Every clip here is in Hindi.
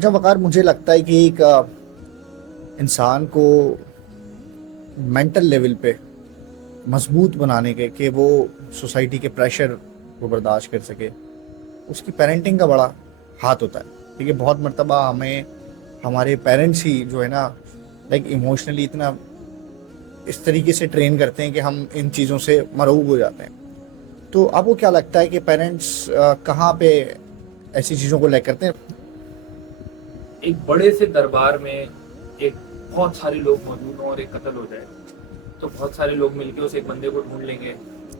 अच्छा वकार, मुझे लगता है कि एक इंसान को मेंटल लेवल पे मजबूत बनाने के कि वो सोसाइटी के प्रेशर को बर्दाश्त कर सके, उसकी पेरेंटिंग का बड़ा हाथ होता है। ठीक है, बहुत मर्तबा हमें हमारे पेरेंट्स ही जो है ना, लाइक इमोशनली इतना इस तरीके से ट्रेन करते हैं कि हम इन चीज़ों से मरूब हो जाते हैं। तो आपको क्या लगता है कि पेरेंट्स कहाँ पे ऐसी चीज़ों को लाइक करते हैं? एक बड़े से दरबार में एक बहुत सारे लोग मौजूद हों और एक कत्ल हो जाए, तो बहुत सारे लोग मिलके उस एक बंदे को ढूंढ लेंगे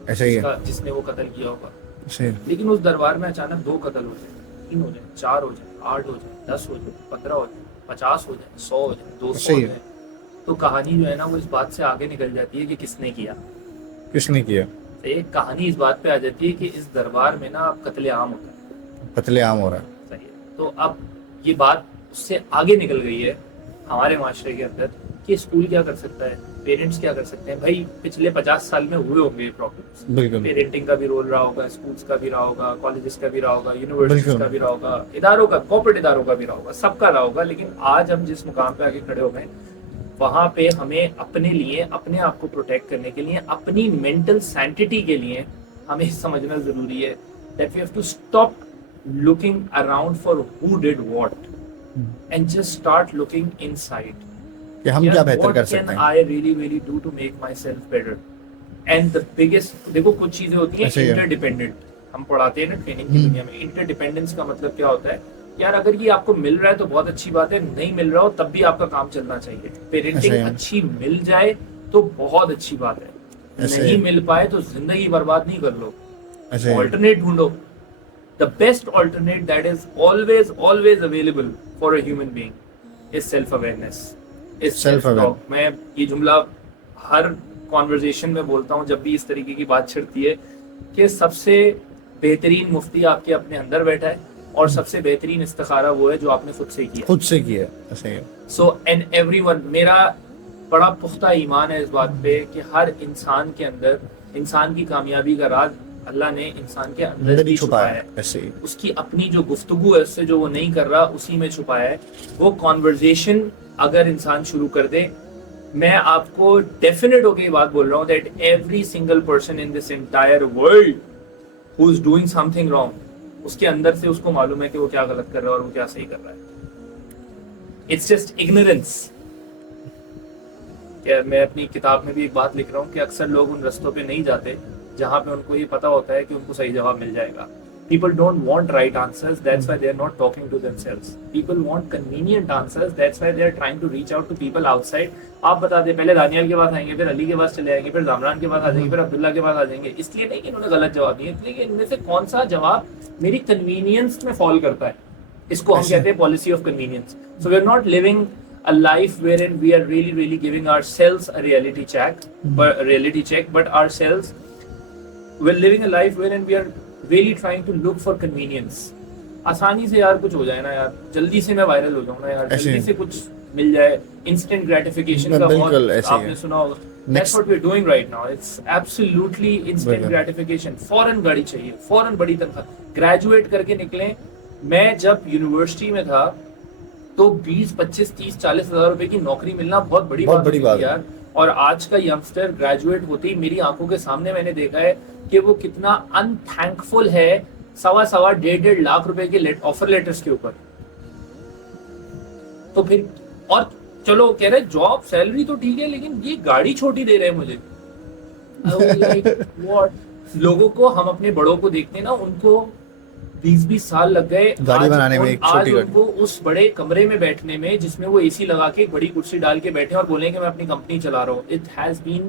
ऐसा ही है। जिसने वो कत्ल किया होगा। सही। लेकिन उस दरबार में अचानक 2 कत्ल हो जाए, 3 हो जाए, 4 हो जाए, 8 हो जाए, 10 हो जाए, 15 हो जाए, 50 हो जाए, 100 हो जाए, 200 हो सही है। जाए, तो कहानी जो है ना वो इस बात से आगे निकल जाती है कि किसने किया। किसने किया? तो एक कहानी इस बात पे आ जाती है कि इस दरबार में ना अब कत्लेआम होता है। कत्ले आम हो रहा है। सही है। तो अब ये बात उससे आगे निकल गई है हमारे माशरे के अंदर कि स्कूल क्या कर सकता है, पेरेंट्स क्या कर सकते हैं। भाई पिछले 50 साल में हुए होंगे ये प्रॉब्लम्स, बिल्कुल पेरेंटिंग का भी रोल रहा होगा, स्कूल्स का भी रहा होगा, कॉलेजेस का भी रहा होगा, यूनिवर्सिटीज बिल्कुल। का भी रहा होगा, इदारों का, कॉर्पोरेट इदारों का भी रहा होगा, सबका रहा होगा। लेकिन आज हम जिस मुकाम पे आके खड़े हो गए, वहां पे हमें अपने लिए, अपने आप को प्रोटेक्ट करने के लिए, अपनी मेंटल सैंटिटी के लिए हमें समझना जरूरी है that we have to stop looking around for who did what and just start looking inside. कि हम Yeah, क्या बेहतर what कर can सकते हैं। I really do to make myself better? And the biggest, देखो कुछ चीजें होती हैं ऐसे ही है। इंटरडिपेंडेंट, हम पढ़ाते हैं ना ट्रेनिंग की दुनिया में। इंटरडिपेंडेंस का मतलब क्या होता है? यार अगर ये आपको मिल रहा है तो बहुत अच्छी बात है, नहीं मिल रहा हो तब भी आपका काम चलना चाहिए। ऐसे पेरेंटिंग ही है। अच्छी मिल जाए तो बहुत अच्छी बात है, ऐसे नहीं ही। मिल पाए तो जिंदगी बर्बाद नहीं कर लो, ऐसे ही। ऑल्टरनेट ढूंढो। The best alternate that is always available for a human being is self awareness, is self Self-aware। talk। मैं ये जुमला हर कॉन्वर्जेशन में बोलता हूँ जब भी इस तरीके की बात छिड़ती है कि सबसे बेहतरीन मुफ्ती आपके अपने अंदर बैठा है और सबसे बेहतरीन इस्तिखारा वो है जो आपने खुद से किया। खुद से किया। ऐसे ही है। सो एंड एवरीवन, मेरा बड़ा पुख्ता ईमान है इस बात पे कि हर इंसान के अंदर, इंसान की कामयाबी का राज अल्लाह ने इंसान के अंदर अंदर ही ही छुपाया छुपाया है। है। ऐसे ही। उसकी अपनी जो गुफ्तगू है उससे जो वो नहीं कर रहा उसी में छुपाया है। वो कॉन्वर्जेशन अगर इंसान शुरू कर दे, मैं आपको डेफिनेट होके ये बात बोल रहा हूँ that every single person in this entire world who is doing something wrong, उसके अंदर से उसको मालूम है कि वो क्या गलत कर रहा है और वो क्या सही कर रहा है। It's just ignorance. मैं अपनी किताब में भी एक बात लिख रहा हूँ कि अक्सर लोग उन रास्तों पे नहीं जाते जहां पे उनको ये पता होता है कि उनको सही जवाब मिल जाएगा। People don't want right answers, that's why they're not talking to themselves. People want convenient answers, that's why they're trying to reach out to people outside. आप बता दें, पहले दानियाल के पास आएंगे, फिर अली के पास चले आएंगे, फिर जामरान के पास आ जाएंगे, फिर अब्दुल्ला के पास आ जाएंगे। इसलिए नहीं कि इन्होंने गलत जवाब दिए, इसलिए कि इनमें से कौन सा जवाब मेरी कन्वीनियंस में फॉल करता है। इसको हम कहते हैं policy of convenience. So we are not living a life wherein we are really giving ourselves a reality check, but ourselves we're living a life wherein we are really trying to look for convenience. आसानी से यार कुछ हो जाए ना यार, जल्दी से मैं वायरल हो जाऊँ ना यार, जल्दी से कुछ मिल जाए, instant gratification का बहुत आपने सुना होगा। That's what we're doing right now. It's absolutely instant gratification. फौरन गाड़ी चाहिए, फौरन बड़ी तनख्वाह। ग्रेजुएट करके निकले, मैं जब यूनिवर्सिटी में था तो 20, 25, 30, 40 हजार रुपए की नौकरी मिलना बहुत बड़ी बात है यार। और आज का यंगस्टर ग्रेजुएट होते ही मेरी आंखों के सामने मैंने देखा है कि वो कितना अनथैंकफुल है 1.25, 1.5 लाख रुपए के ऑफर लेटर्स के ऊपर। तो फिर और चलो कह रहे जॉब सैलरी तो ठीक है लेकिन ये गाड़ी छोटी दे रहे हैं मुझे। What? लोगों को, हम अपने बड़ों को देखते हैं ना, उनको 20-20 साल लग गए गाड़ी बनाने में, एक छोटी गाड़ी। उनको उस बड़े कमरे में बैठने में जिसमें वो एसी लगा के एक बड़ी कुर्सी डाल के बैठे और बोले कि मैं अपनी कंपनी चला रहा हूँ। It has been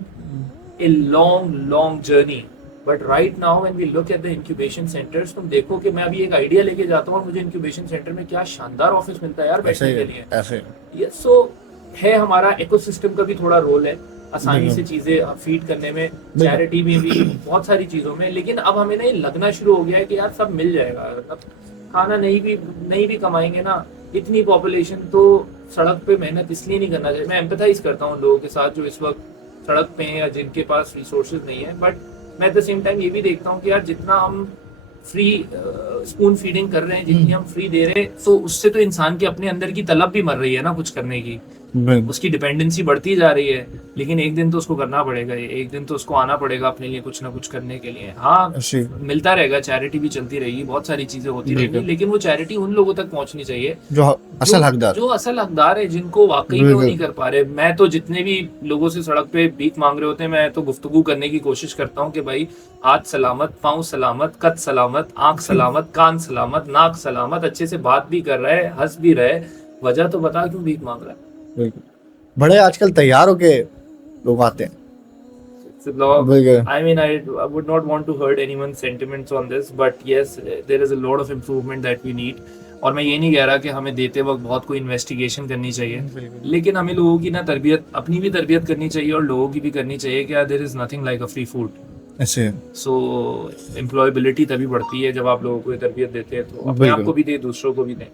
a long journey, but right now when we look at the incubation centres, तुम देखो कि मैं अभी एक आइडिया लेके जाता हूँ और मुझे इंक्यूबेशन सेंटर में क्या शानदार ऑफिस मिलता है यार बैठने के लिए। ऐसे यस, सो है हमारा इकोसिस्टम का भी थोड़ा रोल है आसानी से चीजें फीड करने में, चैरिटी में भी, बहुत सारी चीजों में। लेकिन अब हमें ना ये लगना शुरू हो गया है कि यार सब मिल जाएगा, मतलब खाना नहीं भी कमाएंगे ना, इतनी पॉपुलेशन, तो सड़क पे मेहनत इसलिए नहीं करना चाहिए। मैं एम्पैथाइज करता हूँ लोगों के साथ जो इस वक्त सड़क पे हैं या जिनके पास रिसोर्सेज नहीं है, बट मैं एट द सेम टाइम ये भी देखता हूँ कि यार जितना हम फ्री स्पून फीडिंग कर रहे हैं, जितनी हम फ्री दे रहे हैं, तो उससे तो इंसान के अपने अंदर की तलब भी मर रही है ना कुछ करने की, बिल्कुल उसकी डिपेंडेंसी बढ़ती जा रही है। लेकिन एक दिन तो उसको करना पड़ेगा, ये एक दिन तो उसको आना पड़ेगा अपने लिए कुछ ना कुछ करने के लिए। हाँ, जी मिलता रहेगा, चैरिटी भी चलती रहेगी, बहुत सारी चीजें होती रहेंगी, बिल्कुल। लेकिन वो चैरिटी उन लोगों तक पहुंचनी चाहिए जो असल हकदार। जो असल हकदार है, जिनको वाकई में वो बिल्कुल। नहीं कर पा रहे। मैं तो जितने भी लोगों से सड़क पे भीख मांग रहे होते हैं, मैं तो गुफ्तगू करने की कोशिश करता हूँ कि भाई हाथ सलामत, पाँव सलामत, कद सलामत, आंख सलामत, कान सलामत, नाक सलामत, अच्छे से बात भी कर रहा है, हंस भी रहे, वजह तो बता क्यों भीख मांग रहा है। बिल्कुल। बड़े आजकल तैयार होके लोग आते हैं। बिल्कुल। I mean, I would not want to hurt anyone's sentiments on this, but yes, there is a lot of improvement that we need. और मैं ये नहीं कह रहा कि हमें देते वक्त बहुत कोई इन्वेस्टिगेशन करनी चाहिए, लेकिन हमें लोगों की ना तरबियत, अपनी भी तरबियत करनी चाहिए और लोगों की भी करनी चाहिए कि there is nothing like a free food. ऐसे सो एम्प्लॉयबिलिटी तभी बढ़ती है जब आप लोगों को ये तरबियत देते हैं, तो अपने आप बिल्कुल। को भी दें, दूसरों को भी दें।